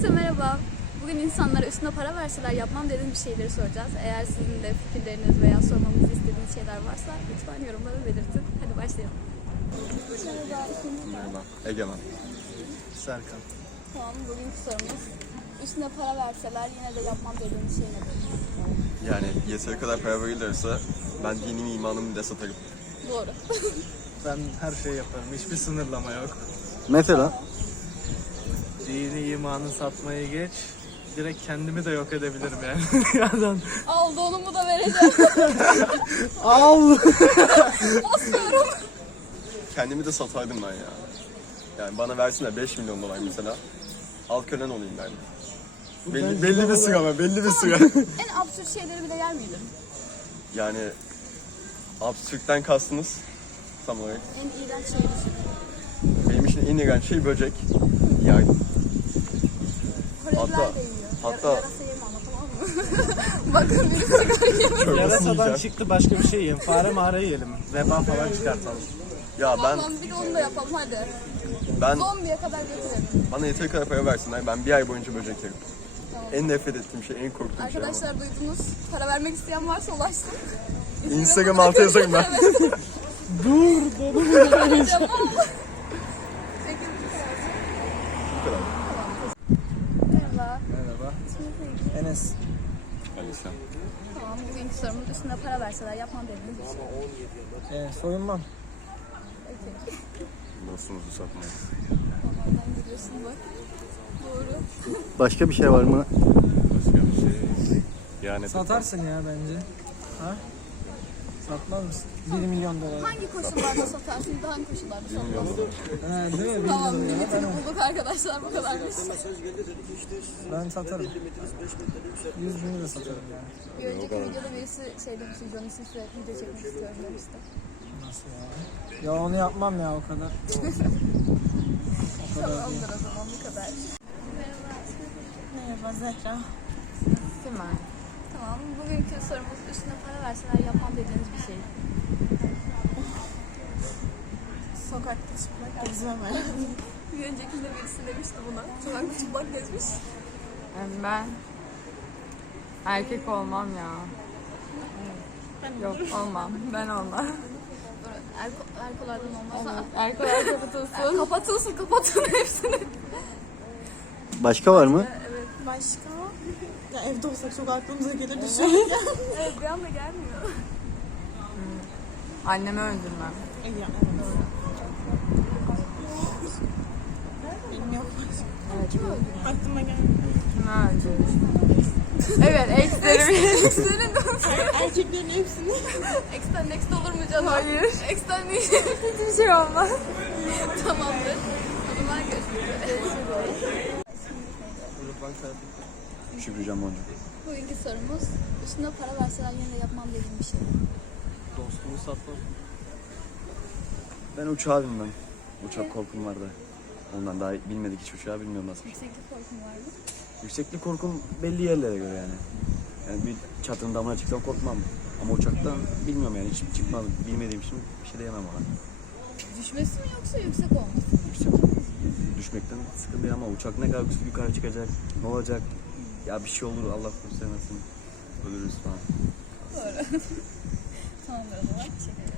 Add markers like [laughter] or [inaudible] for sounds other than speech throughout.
Herkese merhaba. Bugün insanlara üstüne para verseler yapmam dediğim bir şeyleri soracağız. Eğer sizin de fikirleriniz veya sormamızı istediğiniz şeyler varsa lütfen yorumlara belirtin. Hadi başlayalım. Merhaba, isminiz? Merhaba. Egemen. Serkan. Tamam, bugünkü sorumuz. Üstüne para verseler yine de yapmam dediğiniz şey nedir? Yani yeteri kadar para verilirse ben dinimi imanımı da satarım. Doğru. Ben her şeyi yaparım. Hiçbir sınırlama yok. Mesela Dini imanı satmayı geç. Direkt kendimi de yok edebilirim yani. [laughs] Yerden Al donumu da vereceğim. [laughs] al. Kendimi de satardım ben ya. Yani bana versinler 5 milyon dolar mesela. Al kölen olayım ben. Belli, belli bir ama belli bir süre. en absürt şeyleri bile yer miydin? yani absürtten kastınız tam olarak. En iğrenç şeyi düşün. Benim için en iğrenç şey böcek. Koreliler Hatta- hatta-? [laughs] Bakın çorbasını Yarasadan çıktı başka bir şey yiyelim. Fare mağara yiyelim. Veba falan çıkartalım. Ya ben Tamam bir de onu da yapalım hadi. ben Zombiye kadar götürelim. bana yeteri kadar para versinler ben bir ay boyunca böcek yerim. Tamam. En nefret ettiğim şey, en korktuğum şey. Arkadaşlar duydunuz. Para vermek isteyen varsa ulaşsın. Instagram altı yazarım ben. [laughs] Dur. Vereceğim [laughs] ama. Çekil. Bu kadar. Merhaba. Merhaba. Enes. Aleyhisselam. Tamam bugünkü sorumuz üstüne para verseler yapmam bir şey. Ee, soyunmam. Peki. Dostumuzu satmayız. Ondan gidiyorsun bak. Doğru. başka bir şey var mı? Başka bir şey. Yani Satarsın ya bence. Ha? Satmaz mısın? 1 milyon dolar. Hangi koşullarda satarsın? Hangi koşullarda satmazsın? He, değil mi? 1 Tamam milyon dolar. bulduk arkadaşlar bu kadarmış. Ben satarım. 100 bini de satarım yani. Bir önceki videoda birisi şey demişti, John Smith'le video çekmek istiyorum demişti. Nasıl ya? Ya onu yapmam ya o kadar. [laughs] Tamamdır o zaman bu kadar. Merhaba Zehra. Simay. Tamam bugünkü sorumuz üstüne para verseler yapmam dediğiniz bir şey. Sokakta çıplak gezmeme. [laughs] Bir öncekinde birisi demişti buna. Sokakta çıplak gezmiş. Yani ben erkek olmam ya. Yok olmam. Ben olmam. Erko, erkolardan olmazsa Erkekler kapatılsın. kapatılsın kapatın hepsini. Başka var mı? Başka? Ya evde olsak çok aklımıza gelir düşün. [laughs] Evet bir anda gelmiyor. Annemi öldürmem. Benim yok. Aklıma gelmiyor. Kimi öldürür? evet ekslerim. Senin de Erkeklerin hepsini. Ex'ten next olur mu canım? Hayır. Değil. Hiçbir şey olmaz. Tamamdır. O zaman görüşürüz. Şükrücan Boncuk. Bugünkü sorumuz üstüne para verseler yine de yapmam dediğim bir şey. Dostumu satmam. Ben uçağa binmem. Uçak korkum var da. Ondan daha bilmedik hiç uçağı bilmiyorum nasıl. Yükseklik korkum var mı? Yükseklik korkum belli yerlere göre yani. Yani bir çatının damına çıksam korkmam. Ama uçaktan bilmiyorum yani hiç çıkmadım. Bilmediğim için bir şey diyemem ona. Düşmesi mi yoksa yüksek olması mı? Yüksek düşmekten sıkıntı değil ama uçak ne kadar yukarı çıkacak, ne olacak? Ya bir şey olur Allah korusun Ölürüz falan. [laughs] Tamamdır o zaman.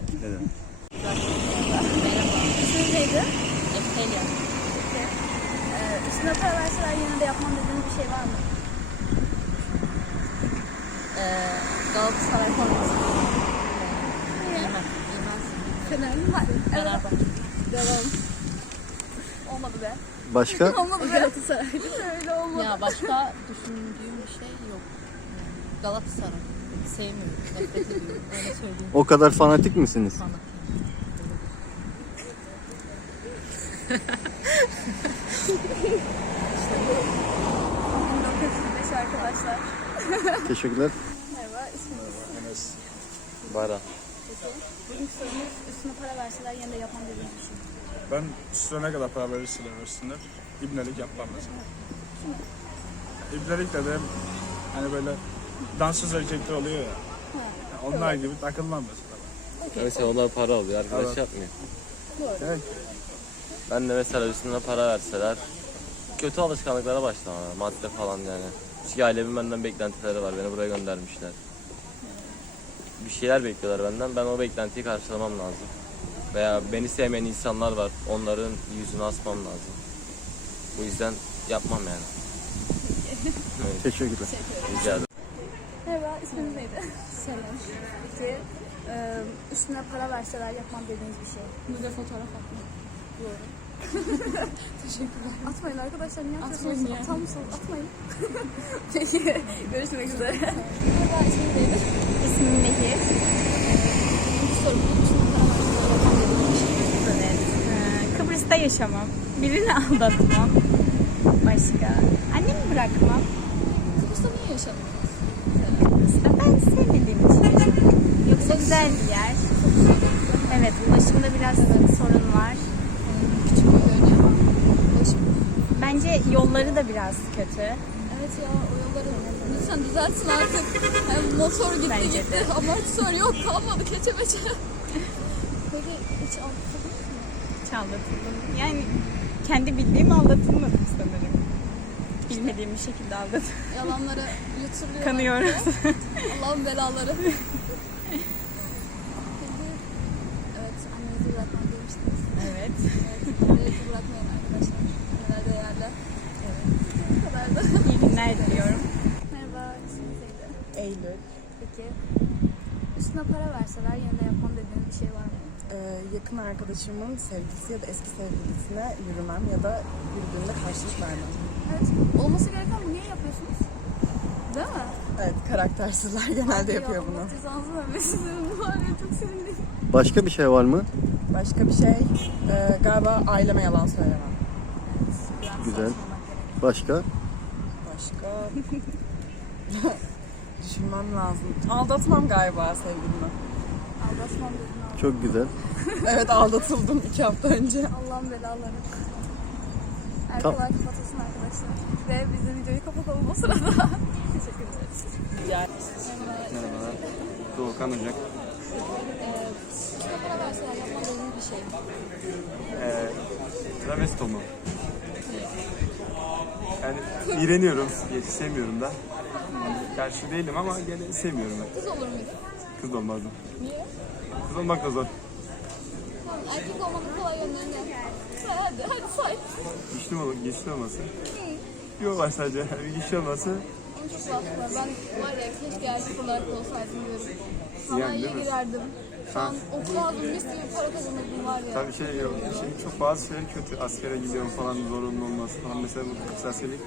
Teşekkür ederim. Neden? İsminiz neydi? Eftelya. Ee, üstüne para verseler yine de yapmam dediğiniz bir şey var mı? Ee, Galatasaray forması. Niye? Fener mi? Fenerbahçe. Devam. Olmadı be. Başka? [laughs] Olmadı be. Galatasaray. Öyle olmadı. Ya başka düşündüğüm bir şey yok. Galatasaray. Sevmiyorum. Nefret ediyorum. Öyle söyleyeyim. O kadar fanatik misiniz? Sana. Beş arkadaşlar. Teşekkürler. Merhaba. İsminiz? Bara. Peki. Bugünkü sorumuz üstüne para verseler yine de yapmam dediğiniz bir şey. Ben üstüne ne kadar para verirseler versinler. İbnelik yapmam mesela. İbnelik de de hani böyle dansöz erkekler oluyor ya. Yani onlar gibi takılmam mesela. Mesela onlar para alıyor, arkadaş Evet. yapmıyor. Doğru. Evet. Ben de mesela üstüne para verseler kötü alışkanlıklara başlama. Madde falan yani. Çünkü ailemin benden beklentileri var. Beni buraya göndermişler. Bir şeyler bekliyorlar benden. Ben o beklentiyi karşılamam lazım. Veya beni sevmeyen insanlar var. Onların yüzünü asmam lazım. Bu yüzden yapmam yani. [laughs] Evet, Teşekkürler. rica ederim. Merhaba, isminiz neydi? Selam. Peki, e, üstüne para verseler yapmam dediğiniz bir şey. Müze fotoğraf atmak. Doğru. [laughs] Teşekkürler. Atmayın arkadaşlar, niye Atmayın atıyorsunuz? ya. Atar mısınız? Atmayın. [laughs] Peki, görüşmek üzere. Merhaba, isminiz neydi? İsmim Nehir. Bu sorum, üstüne para verseler yapmam dediğiniz bir şey. Evet. Kıbrıs'ta yaşamam. Birini aldatmam. Başka. Annemi bırakmam. Kıbrıs'ta niye? Kıbrıs'ta ben sevmediğim için. Yoksa güzel bir yer. Evet, ulaşımda biraz sorun var. Küçük bir öyle ulaşım. Bence yolları da biraz kötü. Evet ya o yolları lütfen düzeltin artık. Hem motor gitti Bence gitti. de. Amortisör yok kalmadı keçe meçe. [laughs] Peki hiç anlatılır aldatıldım. Yani kendi bildiğim aldatılmadım sanırım. Bilmediğim bir şekilde aldatıldım. Yalanları yutuluyor. Kanıyoruz. Allah'ın belaları. Peki, [laughs] Evet, annenizi bırakmam demiştiniz. evet. evet, annenizi bırakmayın arkadaşlar. Anneler değerli. Evet. Bu kadar da. İyi günler diliyorum. Merhaba, isminiz neydi? Eylül. Peki, üstüne para verseler yine de yapmam dediğiniz bir şey var mı? Ee, yakın arkadaşımın sevgilisi ya da eski sevgilisine yürümem ya da yürüdüğünde karşılık vermem. Evet, olması gereken bu. Niye yapıyorsunuz? Değil mi? Evet, karaktersizler genelde yapıyor bunu. Allah cezanızı vermesin. [laughs] Var ya çok sevindim. Başka bir şey var mı? Başka bir şey, e, galiba aileme yalan söylemem. Biraz Güzel. saçmalamak gerek. Başka? Başka... [laughs] Düşünmem lazım. Aldatmam galiba sevgilimi. Aldatmam dedim. Çok güzel. [laughs] Evet aldatıldım iki hafta önce. Allah'ın belaları. Tamam. Arkalar kapatılsın arkadaşlar. Ve biz de videoyu kapatalım o sırada. [laughs] Teşekkür ederiz. Merhabalar. Doğukan Ocak. Verseler yapmam dediğiniz bir şey. Ee, travesti olmam. Yani [laughs] iğreniyorum, sevmiyorum da. Karşı değilim ama gene sevmiyorum ben. Kız olur muydu? Kız olmazdım. Niye? Kız olmak da zor. Tamam, erkek olmanın kolay. Say hadi, hadi say. Güçlü, ol, güçlü olması. Yok var sadece. Bir güçlü olması. En çok var. Ben var ya keşke erkek olarak olsaydım diyorum. Sanayiye Yani girerdim. Şu Ha. an oturardım mis gibi para kazanırdım var ya. Tabii şey yok. Şimdi çok bazı şeyler kötü. Askere gidiyorum falan zorunlu olması falan. Mesela bu Kıbrıs askerlik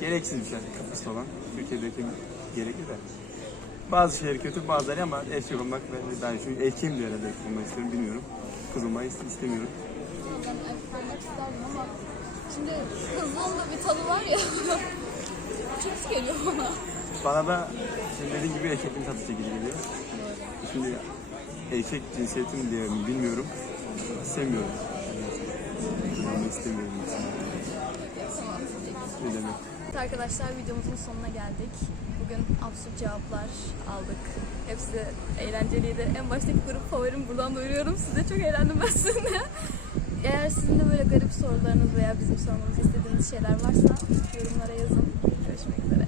gereksiz bir şey. Kıbrıs falan. Türkiye'deki gerekli de. Bazı şeyler kötü bazıları ama erkek olmak ben, ben şu erkeğim diye herhalde erkek olmak istiyorum bilmiyorum. Kız olmayı ist- istemiyorum. Ben erkek olmak isterdim ama şimdi kızlığın da bir tadı var ya. [laughs] çok geliyor bana. Bana da şimdi dediğim gibi erkekliğin tadı çekici geliyor. Şimdi erkek cinsiyetim diye mi bilmiyorum. Sevmiyorum. Yani istemiyorum. Ne demek? Evet arkadaşlar videomuzun sonuna geldik. Bugün absürt cevaplar aldık. Hepsi eğlenceliydi. En baştaki grup favorim buradan duyuruyorum. Size çok eğlendim ben sizinle. [laughs] Eğer sizin de böyle garip sorularınız veya bizim sormamızı istediğiniz şeyler varsa yorumlara yazın. Görüşmek üzere.